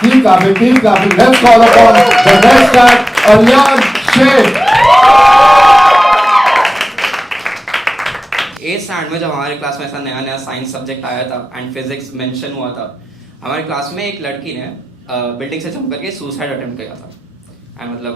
Keep clapping. Let's call upon the next guy, Alyan Sheikh. Eighth standard में जब हमारी class में ऐसा नया नया साइंस सब्जेक्ट आया था एंड फिजिक्स मेंशन हुआ था, हमारी क्लास में एक लड़की ने बिल्डिंग से जंप करके सुसाइड अटेम्प्ट किया था। एंड मतलब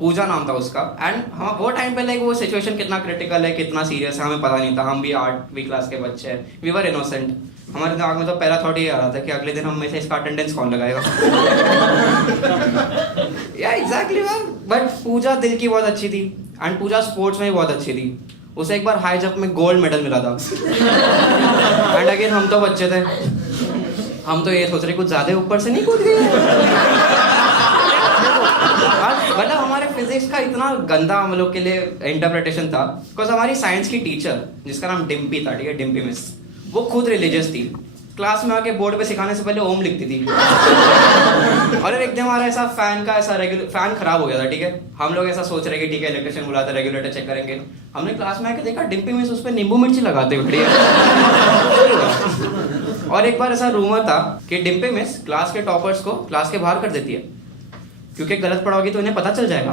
पूजा नाम था उसका। एंड हम वो टाइम पे लाइक वो सिचुएशन कितना क्रिटिकल है, कितना सीरियस है, हमें पता नहीं था। हम भी 8वीं क्लास के बच्चे हैं, वी वर इनोसेंट। हमारे दिमाग में तो पहला थॉट ये आ रहा था कि अगले दिन हम में से इसका अटेंडेंस कौन लगाएगा। या एग्जैक्टली मैम। बट पूजा दिल की बहुत अच्छी थी एंड पूजा स्पोर्ट्स में भी बहुत अच्छी थी। उसे एक बार हाई जंप में गोल्ड मेडल मिला था। एंड अगेन हम तो बच्चे थे, हम तो ये सोच रहे कुछ ज्यादा ऊपर से नहीं कूद गए। मतलब हमारे फिजिक्स का इतना गंदा हम लोग के लिए इंटरप्रिटेशन था बिकॉज हमारी साइंस की टीचर जिसका नाम डिम्पी था, ठीक है, डिम्पी मिस, वो खुद रिलीजियस थी। क्लास में आके बोर्ड पे सिखाने से पहले ओम लिखती थी। और एक दिन हमारा ऐसा फैन खराब हो गया था, ठीक है। हम लोग ऐसा सोच रहे कि ठीक है इलेक्ट्रिशियन बुलाते, रेगुलेटर चेक करेंगे। हमने क्लास में आके देखा डिम्पी मिस उस पर नींबू मिर्ची लगाते हुए। और एक बार ऐसा रूमर था कि डिम्पी मिस क्लास के टॉपर्स को क्लास के बाहर कर देती है क्योंकि गलत पढ़ोगी तो इन्हें पता चल जाएगा।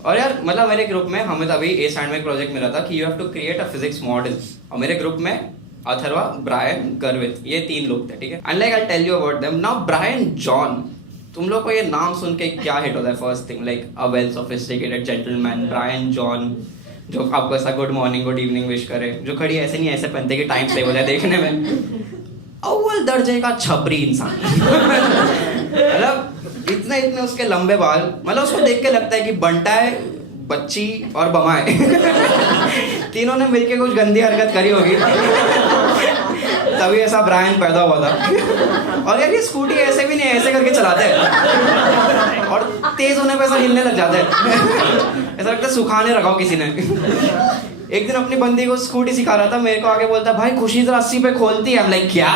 और यार मतलब मेरे ग्रुप में हमें अभी ए स्टैंड में एक प्रोजेक्ट मिला था कि you have to create a physics model. और मेरे ग्रुप में अथर्वा, ब्रायन, गर्वित, ये 3 लोग थे, ठीक है। And like I tell you about them now. Brian John, तुम लोग को ये नाम सुन के क्या हिट होता है? First thing like a well sophisticated gentleman, Brian John, जो आपको ऐसा good morning good evening wish करे, जो खड़ी ऐसे नहीं ऐसे पहनते कि टाइम सेव हो जाए देखने में। अव्वल दर्जे का छपरी इंसान। मतलब इतने उसके लंबे बाल, मतलब उसको देख के लगता है कि बंटा है, बच्ची और बमा है। तीनों ने मिलके कुछ गंदी हरकत करी होगी, तभी ऐसा ब्रायन पैदा हुआ था। और यार ये स्कूटी ऐसे भी नहीं, ऐसे करके चलाते हैं और तेज होने पे ऐसा हिलने लग जाता है। ऐसा लगता है सुखाने रखा हो किसी ने। एक दिन अपनी बंदी को स्कूटी सिखा रहा था, मेरे को आगे बोलता भाई खुशी जरा 80 पे खोलती है। लाइक क्या?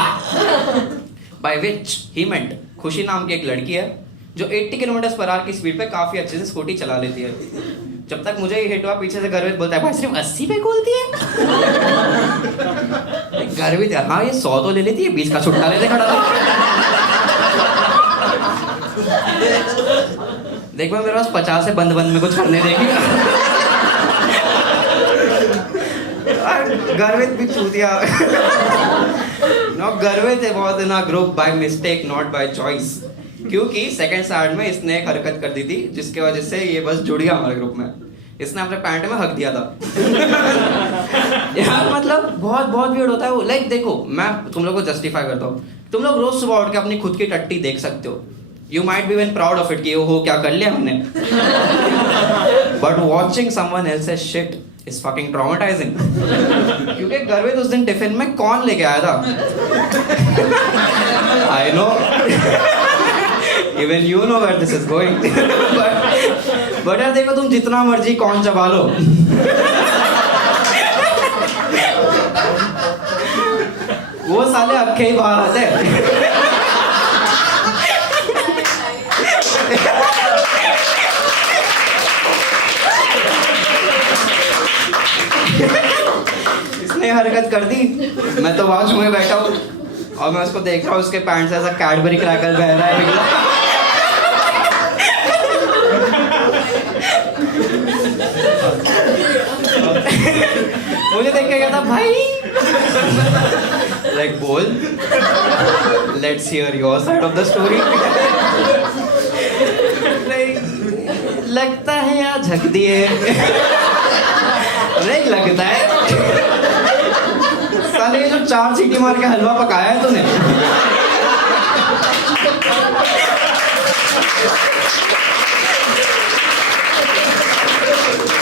बाय विच ही मेंट खुशी नाम की एक लड़की है जो 80 किलोमीटर/आवर की स्पीड पे काफी अच्छे से स्कूटी चला लेती है। जब तक मुझे ये हिट हुआ, पीछे से गर्वित बोलता है भाई सिर्फ 80 पे खोलती है। गर्वित यार, हाँ ये 100 तो ले लेती है, 20 का छुट्टा लेते खड़ा था। देख भाई मेरे पास 50 है, बंद में कुछ करने देगी। गर्वित भी चूतिया। नो, गर्वित है बहुत in a group by mistake not by choice. क्योंकि सेकंड स्टैंडर्ड में इसने एक हरकत कर दी थी जिसके वजह से ये बस जुड़ गया हमारे ग्रुप में। इसने अपने पैंट में हक दिया था। यार मतलब बहुत वियर्ड होता है वो। लाइक देखो, मैं तुम लोग को जस्टिफाई करता हूँ। तुम लोग रोज सुबह उठ के अपनी खुद की टट्टी देख सकते हो। You might be even proud of it कि हो क्या कर लिया हमने। But watching someone else's shit is fucking traumatising. क्योंकि गर्वित उस दिन टिफिन में कौन लेके आया था? I know, even you know where this is going. But यार देखो, तुम जितना मर्जी कौन चबा लो, वो साले अक्खे ही बाहर आते हैं। इसने हरकत कर दी, मैं तो वॉच में बैठा हूँ और मैं उसको देख रहा हूँ, उसके पैंट से ऐसा कैडबरी क्रैकर बह रहा है। मुझे देख के कहता भाई लाइक बोल, let's hear your side of the story. लगता है यार झक दिए। नहीं लगता है साले, ये जो 4 सीटी मार के हलवा पकाया है तूने।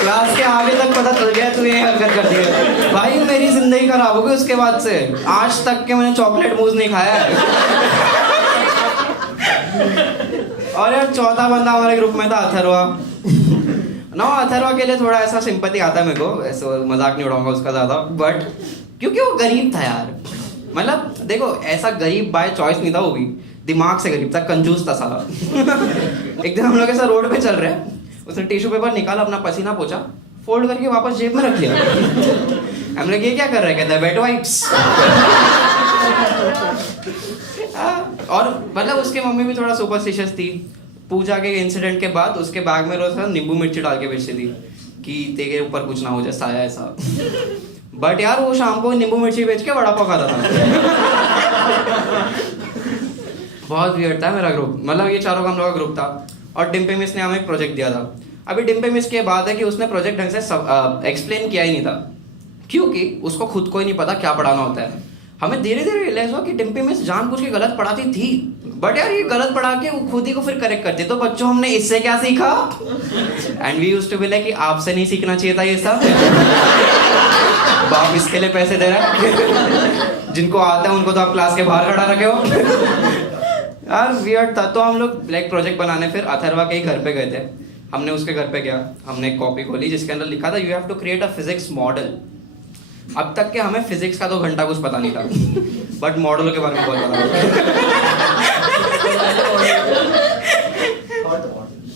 क्लास के आगे तक पता चल गया तू ये हरकत कर दी है। भाई मेरी जिंदगी खराब हो गई उसके बाद से। आज तक के मैंने चॉकलेट मूज नहीं खाया है। और यार चौथा बंदा हमारे ग्रुप में था अथर्वा। ना अथर्वा के लिए थोड़ा ऐसा सिंपैथी आता है मेरे को, ऐसा मजाक नहीं उड़ाऊंगा उसका ज्यादा, बट क्योंकि वो गरीब था यार। मतलब देखो, ऐसा गरीब बाय चॉइस नहीं था, वो भी दिमाग से गरीब था, कंजूस था साला। एक दिन हम लोग ऐसा रोड पे चल रहे हैं, उसने टिश्यू पेपर निकाला, अपना पसीना पोंछा, फोल्ड करके वापस जेब में रख लिया। हम लोग ये क्या कर रहे हैं? कहता है वेट वाइप्स। और मतलब उसकी मम्मी भी थोड़ा सुपरस्टिशियस थी। पूजा के इंसिडेंट के बाद उसके बैग में रोज नींबू मिर्ची डाल के बेचती थी कि तेरे ऊपर कुछ ना हो जाए, साया ऐसा। बट यार वो शाम को नींबू मिर्ची बेच के वड़ा पाव खाता था। बहुत वियर्ड था मेरा ग्रुप, मतलब ये चारों का हम लोग का ग्रुप था। और डिम्पी मिस ने हमें एक प्रोजेक्ट दिया था। अभी डिम्पी मिस की बात है कि उसने प्रोजेक्ट ढंग से एक्सप्लेन किया ही नहीं था, क्योंकि उसको खुद को ही नहीं पता क्या पढ़ाना होता है। हमें धीरे धीरे रियलाइज हुआ कि डिम्पी मिस जानबूझ के गलत पढ़ाती थी, बट यार ये गलत पढ़ा के वो खुद ही को फिर करेक्ट करती। तो बच्चों हमने इससे क्या सीखा? And we used to be like कि आपसे नहीं सीखना चाहिए था ये सब। बाप इसके लिए पैसे दे रहा है, जिनको आता है उनको तो आप क्लास के बाहर खड़ा रखे हो। यार वियर्ड था। तो हम लोग लाइक प्रोजेक्ट बनाने फिर अथर्वा के ही घर पे गए थे। हमने उसके घर पे गया, हमने एक कॉपी खोली जिसके अंदर लिखा था you have to create a physics model. अब तक के हमें फिजिक्स का 2 घंटा कुछ पता नहीं था, बट मॉडल के बारे में बहुत पता था।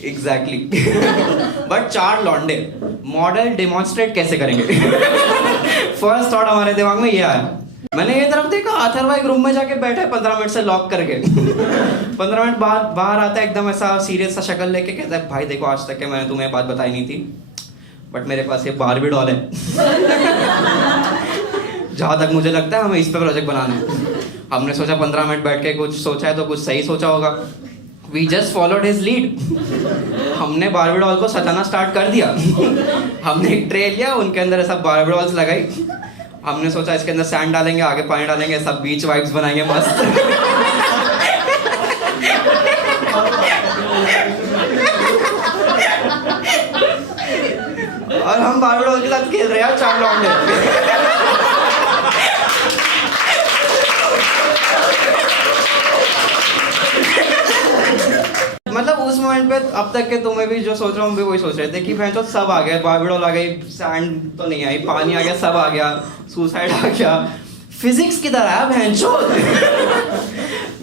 एग्जैक्टली। बट 4 लौंडे मॉडल डेमोन्स्ट्रेट कैसे करेंगे? फर्स्ट थॉट हमारे दिमाग में ये आया। मैंने ये तरफ देखा, अथर्वा एक रूम में जाके बैठा है 15 मिनट से लॉक करके। 15 मिनट बाद बाहर आता है एकदम ऐसा सीरियस सा शक्ल लेके, कहता है भाई देखो आज तक के मैंने तुम्हें बात बताई नहीं थी, बट मेरे पास ये बारबी डॉल है। जहाँ तक मुझे लगता है हमें इस पे प्रोजेक्ट बनाना है। हमने सोचा 15 मिनट बैठ के कुछ सोचा है तो कुछ सही सोचा होगा। We just followed his lead. हमने बारबी डॉल को सजाना स्टार्ट कर दिया। हमने एक ट्रे लिया, उनके अंदर ऐसा बारबी डॉल्स लगाई। हमने सोचा इसके अंदर सैंड डालेंगे, आगे पानी डालेंगे, सब बीच वाइब्स बनाएंगे मस्त। और हम बारबी डॉल के साथ खेल रहे हैं 4 लौंडे। मतलब उस मोमेंट पे अब तक के तुम्हें भी जो सोच रहा हूँ भी वही सोच रहे थे कि भैंस तो सब आ गया, बारबी डॉल आ गई, सैंड तो नहीं आई, पानी आ गया, सब आ गया, सुसाइड आ गया, फिजिक्स किधर आया भैंसो?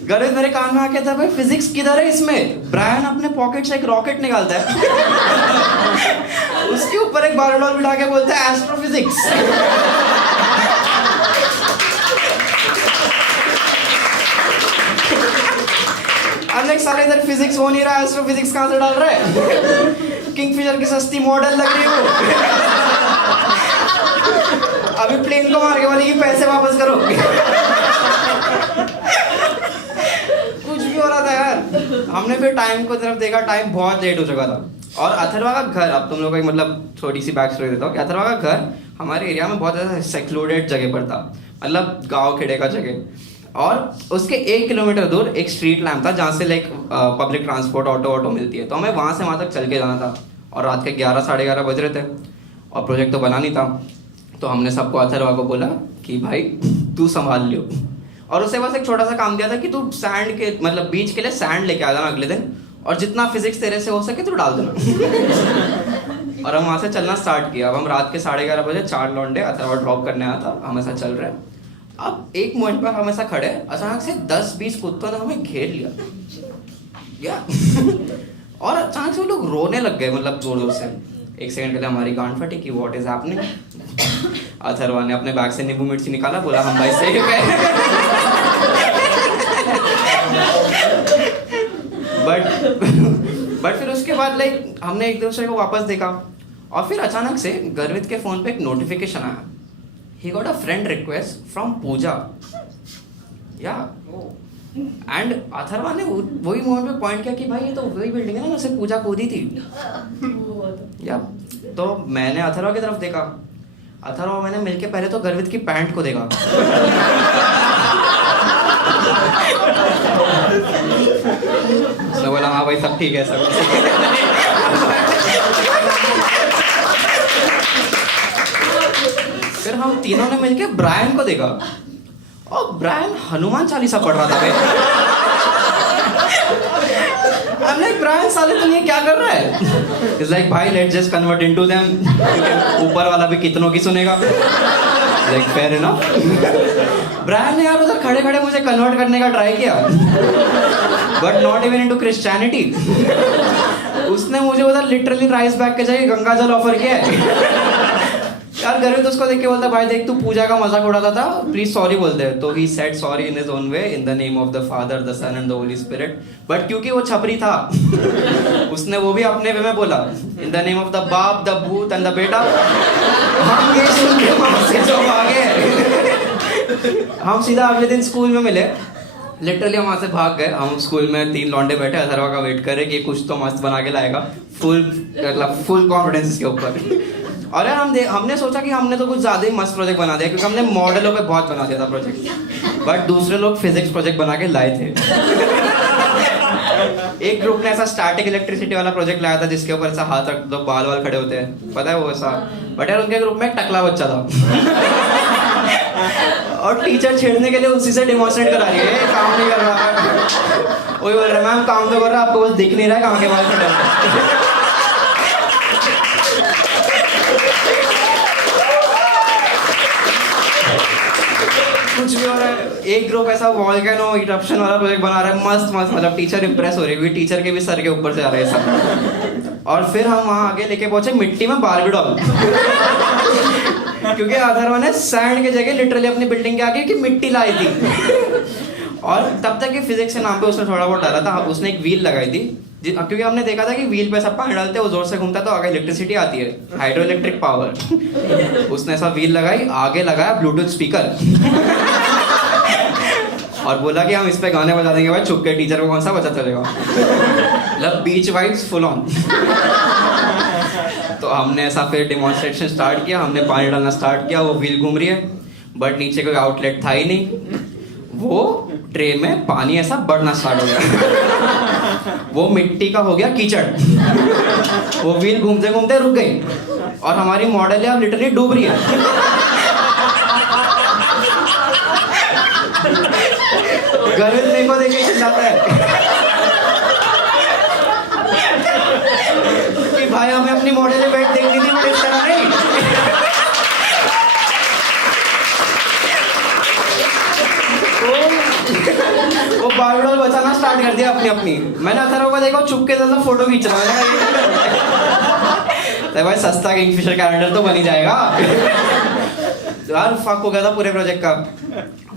गर्वित मेरे कान में आके था भाई फिजिक्स किधर है इसमें? ब्रायन अपने पॉकेट से एक रॉकेट निकालता है, उसके ऊपर एक बारबी डॉल बिठा के बोलता है एस्ट्रोफिजिक्स। अनेक सारे इधर फिजिक्स हो नहीं रहा, एस्ट्रोफिजिक्स कहां से डाल रहा है? किंगफिशर की सस्ती मॉडल लग रही हो। अभी प्लेन को मार के बोलेगी पैसे वापस करो। कुछ भी हो रहा था यार। हमने फिर टाइम को तरफ देखा, टाइम बहुत लेट हो चुका था। और अथर्वा का घर, अब तुम लोगों को मतलब छोटी सी बैक स्टोरी देता हूँ कि अथर्वा का घर हमारे एरिया में बहुत ज़्यादा सेक्लूडेड जगह पर था, मतलब गाँव खेड़े का जगह। और उसके 1 किलोमीटर दूर एक स्ट्रीट लैम्प था जहाँ से लाइक पब्लिक ट्रांसपोर्ट ऑटो मिलती है। तो हमें वहाँ से वहाँ तक चल के जाना था और रात के 11 साढ़े 11 बज रहे थे और प्रोजेक्ट तो बना नहीं था। तो हमने सबको अथर्वा को बोला कि भाई तू संभाल लियो, और उसे बस एक छोटा सा काम दिया था कि तू सैंड के मतलब बीच के लिए सैंड लेके आ जाना अगले दिन, और जितना फिजिक्स तेरे से हो सके तो डाल देना। और हम वहाँ से चलना स्टार्ट किया। अब हम रात के 11:30 बजे 4 लौंडे, अथर्वा ड्रॉप करने आया था, हम ऐसा चल रहे हैं। अब एक मोमेंट पर हम ऐसा खड़े, अचानक से 10-20 कुत्तों ने हमें घेर लिया या और अचानक से वो लोग रोने लग गए, मतलब जोर जोर से। 1 सेकंड के लिए हमारी गांड फटी कि व्हाट इज हैपनिंग। अथर्वा ने अपने बैग से नींबू मिर्ची निकाला, बोला हम भाई सही गए। बट फिर उसके बाद लाइक हमने एक दूसरे को वापस देखा और फिर अचानक से गर्वित के फोन पे एक नोटिफिकेशन आया। He got a friend request from Pooja. Yeah. And Atharva ने वही मोमेंट पे पॉइंट किया कि भाई ये तो वही बिल्डिंग है ना जैसे पूजा कूदी थी। या तो मैंने अथर्वा की तरफ देखा। अथर्वा मैंने मिलके पहले तो गर्वित की पैंट को देखा। उसने बोला हाँ भाई सब ठीक है सब। फिर हम तीनों ने मिलके ब्रायन को देखा और ब्रायन हनुमान चालीसा पढ़ रहा था भाई। हमने ब्रायन साले तुम ये क्या कर रहा है? It's like भाई let's just convert into them. ऊपर वाला भी कितनों की सुनेगा? Like fair enough. ब्रायन ने यार उधर खड़े खड़े मुझे कन्वर्ट करने का ट्राई किया, but not even into Christianity. उसने मुझे उधर लिटरली राइस बैग के जगह गंगा जल ऑफर किया है। यार गर्वित उसको देख के बोलता भाई देख तू पूजा का मजाक उड़ाता था, प्लीज सॉरी बोलते हैं। तो he said sorry in his own way in the name of the Father the Son and the Holy Spirit. But क्योंकि वो छपरी था उसने वो भी अपने वे में बोला इन द नेम ऑफ द बाप द भूत एंड द बेटा। हम ये सुन के वहां से जो भागे हम सीधा अगले दिन स्कूल में मिले, लिटरली हम वहाँ से भाग गए। हम स्कूल में 3 लौंडे बैठे अथर्वा का वेट कर रहे कि कुछ तो मस्त बना के लाएगा, फुल कॉन्फिडेंस इसके ऊपर। और यार हमने सोचा कि हमने तो कुछ ज़्यादा ही मस्त प्रोजेक्ट बना दिया क्योंकि हमने मॉडलों पे बहुत बना दिया था प्रोजेक्ट, बट दूसरे लोग फिजिक्स प्रोजेक्ट बना के लाए थे। एक ग्रुप ने ऐसा स्टैटिक इलेक्ट्रिसिटी वाला प्रोजेक्ट लाया था जिसके ऊपर ऐसा हाथ रख दो बाल वाल खड़े होते हैं, पता है वो ऐसा। बट यार उनके ग्रुप में एक टकला बच्चा था और टीचर छेड़ने के लिए उसी से डिमॉन्स्ट्रेट करा रही है, काम नहीं कर रहा है। वही बोल रहा है मैम काम तो कर रहा है, आपको बस दिख नहीं रहा है कहाँ के बाल खड़े हैं। कुछ भी हो रहा है। एक ग्रुप ऐसा वॉल्केनो इरप्शन वाला प्रोजेक्ट बना रहा है, मस्त मस्त, मतलब टीचर इंप्रेस हो रही है, टीचर के भी सर के ऊपर से आ रहे हैं सब। और फिर हम वहाँ आगे लेके पहुंचे मिट्टी में बारबी डॉल क्योंकि अथर्वा ने सैंड की जगह लिटरली अपनी बिल्डिंग के आगे की मिट्टी लाई थी। और तब तक फिजिक्स के नाम पे उसने थोड़ा बहुत डाला था, उसने एक व्हील लगाई थी क्योंकि हमने देखा था कि व्हील पे सब पानी डालते हैं वो जोर से घूमता है तो आगे इलेक्ट्रिसिटी आती है, हाइड्रो इलेक्ट्रिक पावर। उसने ऐसा व्हील लगाई, आगे लगाया ब्लूटूथ स्पीकर और बोला कि हम इस पे गाने बजा देंगे भाई, चुप के टीचर को कौन सा बचा चलेगा। मतलब बीच वाइब्स फुल ऑन। तो हमने ऐसा फिर डिमॉन्स्ट्रेशन स्टार्ट किया, हमने पानी डालना स्टार्ट किया, वो व्हील घूम रही है बट नीचे कोई आउटलेट था ही नहीं। वो ट्रे में पानी ऐसा बढ़ना स्टार्ट हो गया, वो मिट्टी का हो गया कीचड़। वो व्हील घूमते घूमते रुक गई और हमारी मॉडल है अब लिटरली डूब रही है। गर्वित मेरे को देखे चिल्लाता है कि भाई हमें अपनी मॉडल बैठ देखनी थी बट इस तरह नहीं। वो बायोडॉल बचाना स्टार्ट कर दिया अपनी अपनी। मैंने अथर्वा को देखा चुपके से फोटो खींच रहा है भाई, सस्ता किंगफिशर कैलेंडर तो बन ही जाएगा। यार फक हो गया था पूरे प्रोजेक्ट का।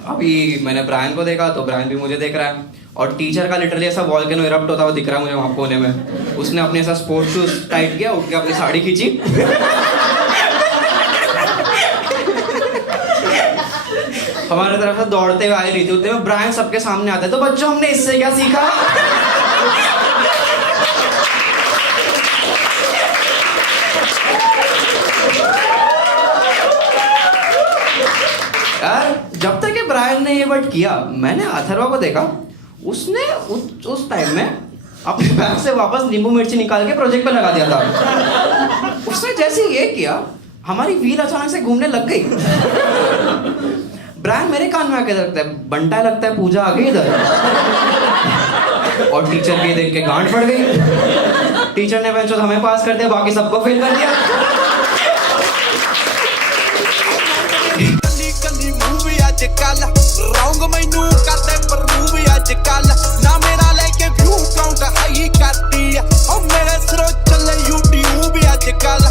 अभी मैंने ब्रायन को देखा तो ब्रायन भी मुझे देख रहा है और टीचर का लिटरली ऐसा वॉल्केनो इरप्ट होता हुआ दिख रहा है मुझे वहां कोने में। उसने अपने ऐसा स्पोर्ट शूज टाइट किया, उठ के अपनी साड़ी खींची हमारे तरफ से दौड़ते हुए आई रही थी। उतने में ब्रायन सबके सामने आता है। तो बच्चों हमने इससे क्या सीखा? यार जब तक ये ब्रायन ने ये वर्ड किया, मैंने अथर्वा को देखा, उसने उस टाइम में अपने बैग से वापस नींबू मिर्ची निकाल के प्रोजेक्ट पे लगा दिया था। उसने जैसे ये किया हमारी व्हील अचानक से घूमने लग गई। ब्रायन मेरे कान में आके लगता है बंटा लगता है पूजा आ गई इधर। और टीचर के देख के गांठ पड़ गई। टीचर ने बेंचो हमें पास कर दिया, बाकी सबको फेल कर दिया। रॉन्ग मैनू करदे पर मूवी अजकल ना मेरा लेके व्यू काउंट हाई करती है और मेरे सिरों चले यूट्यूब भी अजकल।